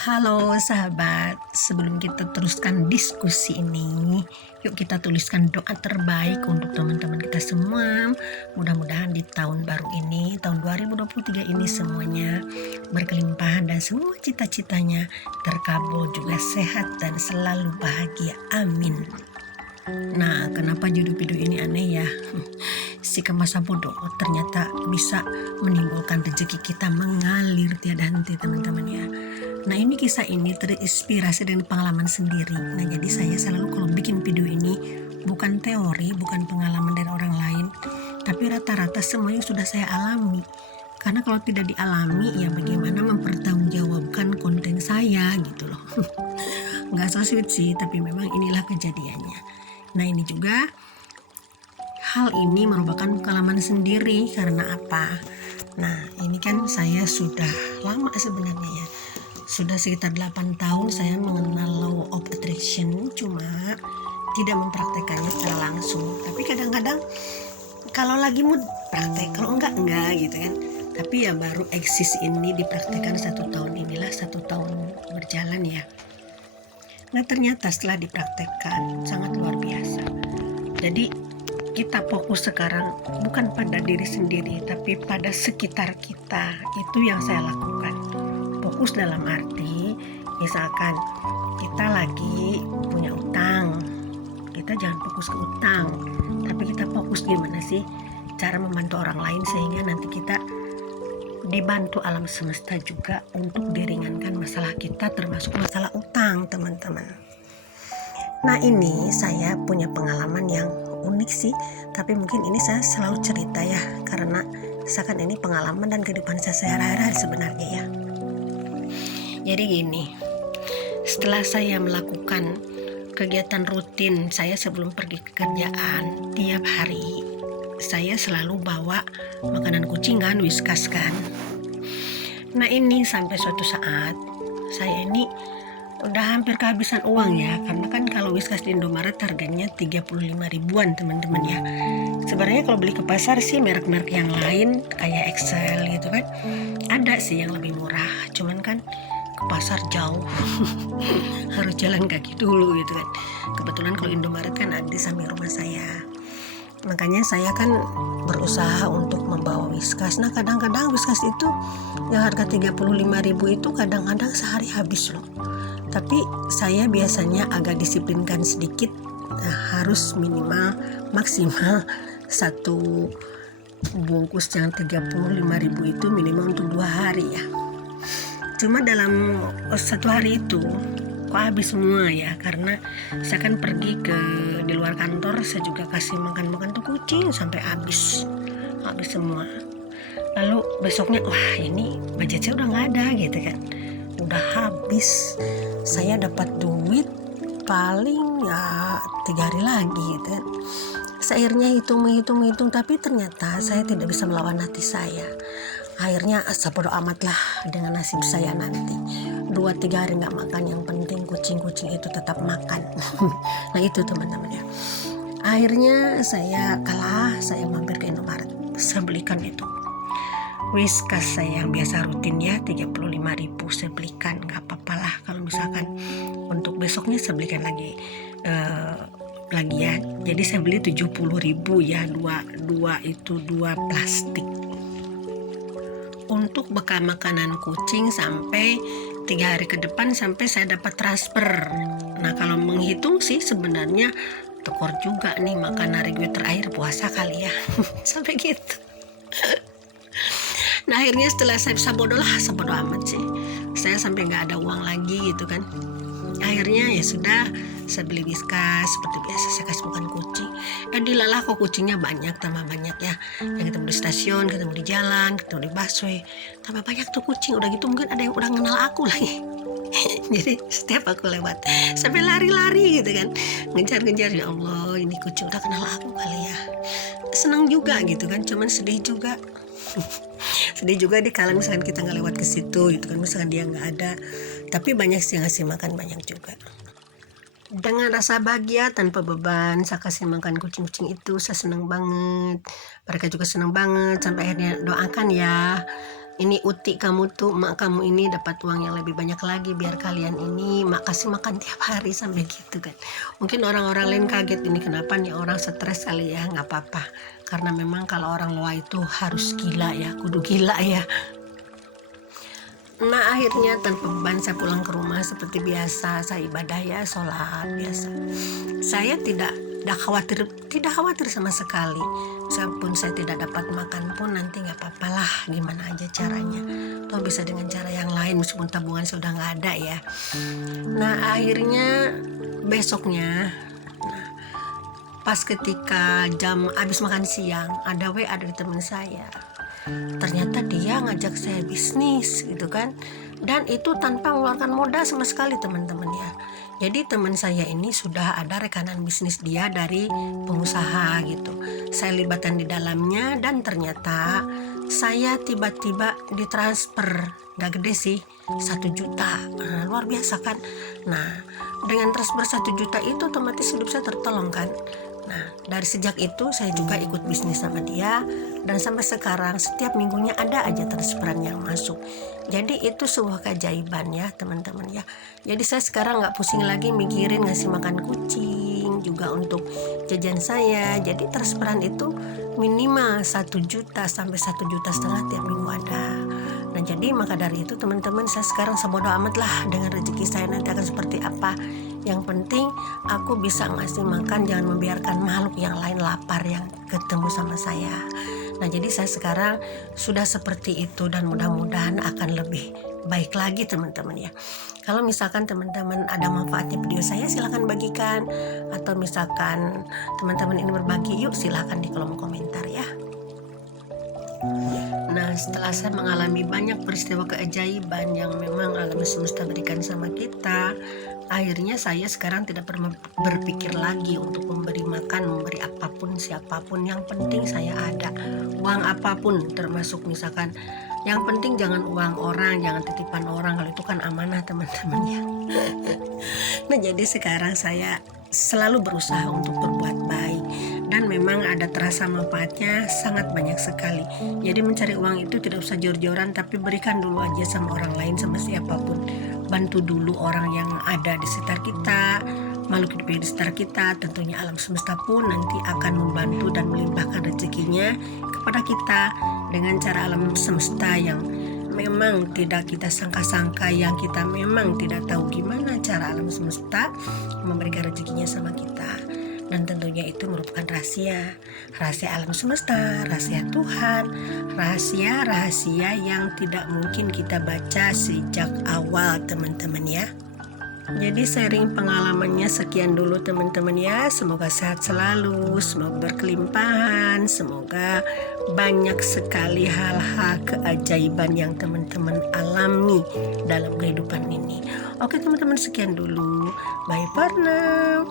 Halo sahabat, sebelum kita teruskan diskusi ini, yuk kita tuliskan doa terbaik untuk teman-teman kita semua. Mudah-mudahan di tahun baru ini, tahun 2023 ini semuanya berkelimpahan dan semua cita-citanya terkabul, juga sehat dan selalu bahagia. Amin. Nah, kenapa judul video ini aneh ya? Si masa bodoh ternyata bisa menimbulkan rezeki kita mengalir tiada henti, teman-teman ya. Nah, ini kisah ini terinspirasi dari pengalaman sendiri. Nah, jadi saya selalu kalau bikin video ini bukan teori, bukan pengalaman dari orang lain, tapi rata-rata semuanya sudah saya alami. Karena kalau tidak dialami, ya bagaimana mempertanggungjawabkan konten saya gitu loh. Nggak so sweet sih, tapi memang inilah kejadiannya. Nah, ini juga hal ini merupakan pengalaman sendiri. Karena apa? Nah, ini kan saya sudah lama sebenarnya ya. Sudah sekitar 8 tahun saya mengenal law of attraction, cuma tidak mempraktekannya secara langsung. Tapi kadang-kadang kalau lagi mood praktek, kalau enggak gitu kan. Tapi ya baru eksis ini dipraktekkan 1 tahun inilah, 1 tahun berjalan ya. Nah, ternyata setelah dipraktekkan sangat luar biasa. Jadi kita fokus sekarang bukan pada diri sendiri, tapi pada sekitar kita. Itu yang saya lakukan. Fokus dalam arti, misalkan kita lagi punya utang, kita jangan fokus ke utang, tapi kita fokus gimana sih cara membantu orang lain sehingga nanti kita dibantu alam semesta juga untuk diringankan masalah kita, termasuk masalah utang, teman-teman. Nah, ini saya punya pengalaman yang unik sih, tapi mungkin ini saya selalu cerita ya, karena misalkan ini pengalaman dan kehidupan saya sehari-hari sebenarnya ya. Jadi gini, setelah saya melakukan kegiatan rutin saya sebelum pergi ke kerjaan, tiap hari saya selalu bawa makanan kucing kan, Whiskas kan. Nah, ini sampai suatu saat saya ini udah hampir kehabisan uang ya, karena kan kalau Whiskas di Indomaret harganya 35 ribuan teman-teman ya. Sebenarnya kalau beli ke pasar sih merek-merek yang lain kayak Excel gitu kan ada sih yang lebih murah, cuman kan ke pasar jauh harus jalan kaki dulu gitu kan. Kebetulan kalau Indomaret kan ada di samping rumah saya, makanya saya kan berusaha untuk membawa Whiskas. Nah, kadang-kadang Whiskas itu yang harga 35 ribu itu kadang-kadang sehari habis loh. Tapi saya biasanya agak disiplinkan sedikit, harus minimal maksimal 1 bungkus yang 35 ribu itu minimal untuk 2 hari ya. Cuma dalam 1 hari itu kok habis semua ya, karena saya kan pergi di luar kantor, saya juga kasih makan tuh kucing sampai habis semua. Lalu besoknya wah ini budget saya udah nggak ada gitu kan, udah habis. Saya dapat duit paling ya 3 hari lagi gitu kan. Akhirnya hitung, tapi ternyata saya tidak bisa melawan hati saya. Akhirnya bodo amat lah dengan nasib saya nanti. 2-3 hari nggak makan, yang penting kucing-kucing itu tetap makan. Nah, itu teman-teman ya. Akhirnya saya kalah, saya mampir ke Indomaret. Saya belikan itu Whiskas saya yang biasa rutin ya 35 ribu, saya belikan, nggak apa-apa lah kalau misalkan untuk besoknya saya belikan lagi ya. Jadi saya beli 70 ribu ya, dua plastik untuk bekal makanan kucing sampai 3 hari ke depan, sampai saya dapat transfer. Nah, kalau menghitung sih sebenarnya tekor juga nih, makan hari gue terakhir puasa kali ya. Sampai gitu. Nah, akhirnya setelah saya bodo amat sih, saya sampai nggak ada uang lagi gitu kan. Akhirnya ya sudah, saya beli Whiskas seperti biasa, saya kasih makan kucing. Dilalah kok kucingnya tambah banyak ya. Yang ketemu di stasiun, ketemu di jalan, ketemu di busway, tambah banyak tuh kucing. Udah gitu mungkin ada yang udah kenal aku lagi. Jadi setiap aku lewat sampai lari-lari gitu kan, ngejar-ngejar, ya Allah ini kucing udah kenal aku kali ya. Senang juga gitu kan, cuman sedih juga. Sedih juga kalau misalkan kita nggak lewat ke situ gitu kan, misalkan dia nggak ada. Tapi banyak sih yang ngasih makan, banyak juga. Dengan rasa bahagia tanpa beban saya kasih makan kucing-kucing itu, saya senang banget, mereka juga senang banget. Sampai akhirnya doakan ya ini Uti kamu tuh, mak kamu ini dapat uang yang lebih banyak lagi, biar kalian ini mak kasih makan tiap hari, sampai gitu kan. Mungkin orang-orang lain kaget, ini kenapa nih orang stres kali ya. Nggak apa-apa, karena memang kalau orang luar itu harus gila ya, kudu gila ya. Nah akhirnya tanpa beban saya pulang ke rumah seperti biasa, saya ibadah ya, sholat biasa. Saya tidak khawatir sama sekali. Walaupun saya tidak dapat makan pun nanti nggak apa-apa lah, gimana aja caranya. Toh bisa dengan cara yang lain, meskipun tabungan sudah nggak ada ya. Nah akhirnya besoknya, pas ketika jam habis makan siang, ada WA dari teman saya. Ternyata dia ngajak saya bisnis gitu kan, dan itu tanpa mengeluarkan modal sama sekali teman-teman ya. Jadi teman saya ini sudah ada rekanan bisnis dia dari pengusaha gitu, saya libatkan di dalamnya, dan ternyata saya tiba-tiba ditransfer, nggak gede sih, 1 juta. Nah, luar biasa kan. Nah dengan transfer 1 juta itu otomatis hidup saya tertolong kan. Nah dari sejak itu saya juga ikut bisnis sama dia, dan sampai sekarang setiap minggunya ada aja transferan yang masuk. Jadi itu sebuah keajaiban ya teman-teman ya. Jadi saya sekarang nggak pusing lagi mikirin ngasih makan kucing juga untuk jajan saya. Jadi transferan itu minimal 1 juta sampai 1,5 juta tiap minggu ada. Nah jadi maka dari itu teman-teman, saya sekarang sebodoh amat lah dengan rezeki saya nanti akan seperti apa. Yang penting aku bisa ngasih makan, jangan membiarkan makhluk yang lain lapar yang ketemu sama saya. Nah jadi saya sekarang sudah seperti itu, dan mudah-mudahan akan lebih baik lagi teman-teman ya. Kalau misalkan teman-teman ada manfaatnya video saya, silahkan bagikan. Atau misalkan teman-teman ini berbagi, yuk silahkan di kolom komentar ya. Nah setelah saya mengalami banyak peristiwa keajaiban yang memang alam semesta berikan sama kita, akhirnya saya sekarang tidak pernah berpikir lagi untuk memberi makan, memberi apapun siapapun. Yang penting saya ada, uang apapun, termasuk misalkan yang penting jangan uang orang, jangan titipan orang, kalau itu kan amanah teman-teman ya. Nah jadi sekarang saya selalu berusaha untuk berbuat baik, dan memang ada terasa manfaatnya sangat banyak sekali. Jadi mencari uang itu tidak usah jor-joran, tapi berikan dulu aja sama orang lain, sama siapapun. Bantu dulu orang yang ada di sekitar kita, makhluk hidup di sekitar kita. Tentunya alam semesta pun nanti akan membantu dan melimpahkan rezekinya kepada kita dengan cara alam semesta yang memang tidak kita sangka-sangka, yang kita memang tidak tahu gimana cara alam semesta memberikan rezekinya sama kita. Dan tentunya itu merupakan rahasia alam semesta, rahasia Tuhan, rahasia yang tidak mungkin kita baca sejak awal teman-teman ya. Jadi sharing pengalamannya sekian dulu teman-teman ya. Semoga sehat selalu, semoga berkelimpahan, semoga banyak sekali hal-hal keajaiban yang teman-teman alami dalam kehidupan ini. Oke teman-teman, sekian dulu. Bye for now.